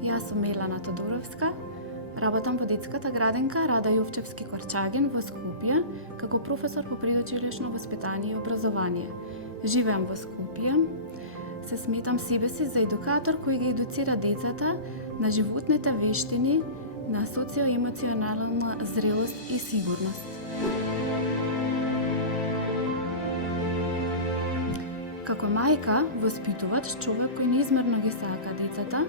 Јас сум Милана Тодоровска, работам во детската градинка Рада Јовчевски Корчагин во Скопје, како професор по предучилишно воспитание и образование. Живеам во Скопје, се сметам себе си за едукатор кој ги едуцира децата на животните вештини, на социо-емоционална зрелост и сигурност. Како мајка, воспитувач, човек кој неизмерно ги сака децата,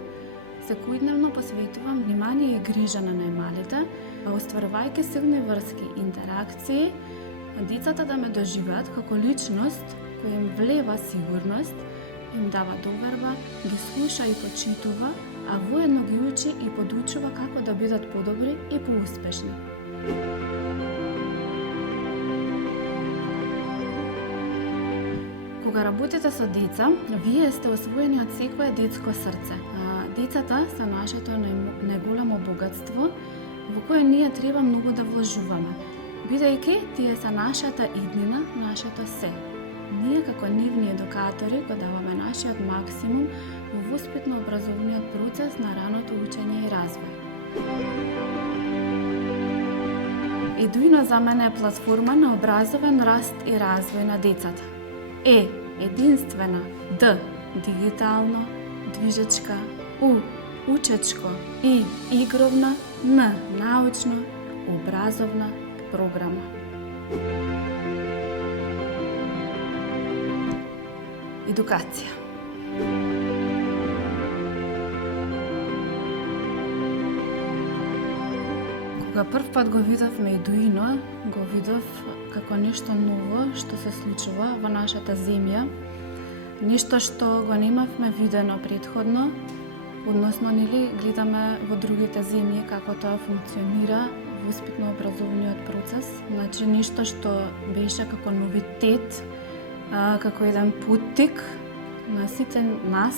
секојдневно посветувам внимание и грижа на најмалите, остварувајќи силни врски и интеракции, децата да ме доживеат како личност која им влева сигурност, им дава доверба, ги слуша и почитува, а воедно ги учи и подучува како да бидат подобри и поуспешни. Кога работите со деца, вие сте освоени од секое детско срце. Децата се нашето најголемо богатство во кое ние треба многу да вложуваме, бидејќи тие се нашата иднина, нашето се. Ние како нивни едукатори го даваме нашиот максимум во воспитно-образовниот процес на раното учење и развој. Едуино за мене е платформа на образовен раст и развој на децата. Е единствена, Д дигитално, движечка, У учечко и игровна, Н научно, образовна програма. Едукација. Кога прв пат го видовме Едуино, го видов како нешто ново што се случува во нашата земја, нешто што го немавме видено претходно, односно гледаме во другите земји како тоа функционира воспитно-образовниот процес, значи нешто што беше како новитет, како еден поттик на сите нас,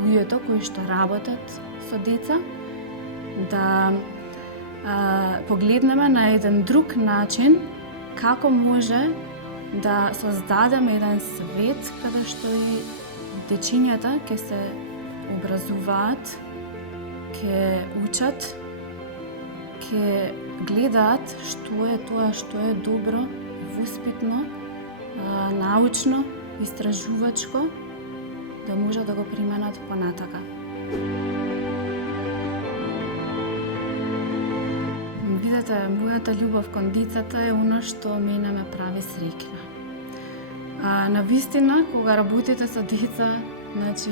луѓето кои што работат со деца, да погледнеме на еден друг начин како може да создадеме еден свет каде што и дечињата ќе се образуваат, ќе учат, ќе гледаат што е тоа што е добро, воспитно, научно, истражувачко, да може да го применат понатака. Видете, мојата љубов кон децата е она што мене ме прави среќна. Навистина, кога работите со деца, значи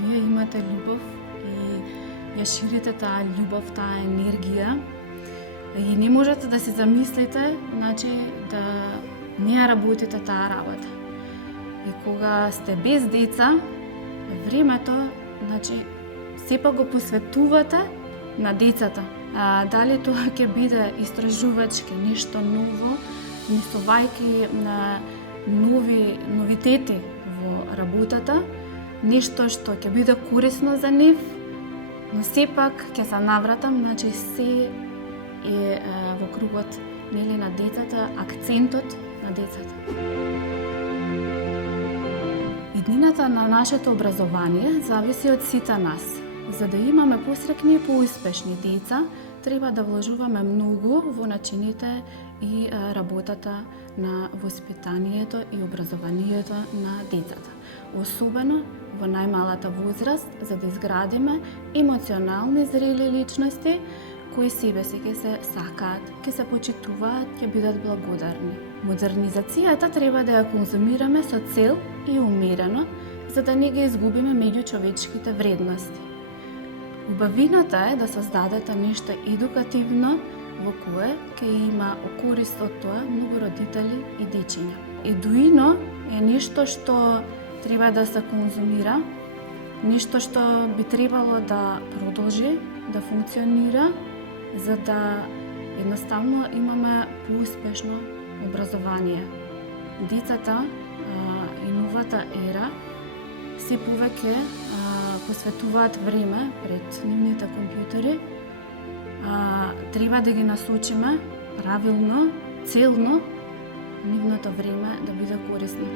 вие имате љубов и ја ширите таа љубов, таа енергија и не можете да си замислите, значи да не ја работите таа работа. И кога сте без деца, времето, значи сепак го посветувате на децата. Дали тоа ќе биде истражувачки, нешто ново, несувајќи на новитети во работата, нешто што ќе биде корисно за нив, но сепак ќе се навратам, значи се е во кругот на децата, акцентот на децата. Иднината на нашето образование зависи од сите нас. За да имаме посрекни и поуспешни деца, треба да вложуваме многу во начините и работата на воспитанието и образованието на децата. Особено во најмалата возраст, за да изградиме емоционални зрели личности кои себе си ќе се сакаат, ќе се почитуваат, ќе бидат благодарни. Модернизацијата треба да ја конзумираме со цел и умерено, за да не ги изгубиме меѓучовечките вредности. Убавината е да создадете нешто едукативно во кое ќе има корист од тоа многу родители и дечиња. Едуино е нешто што треба да се конзумира, нешто што би требало да продолжи да функционира, за да едноставно имаме поуспешно образование. Децата и новата ера се повеќе посветуваат време пред нивните компјутери. Треба да ги насочиме правилно, целно, нивното време да биде корисно.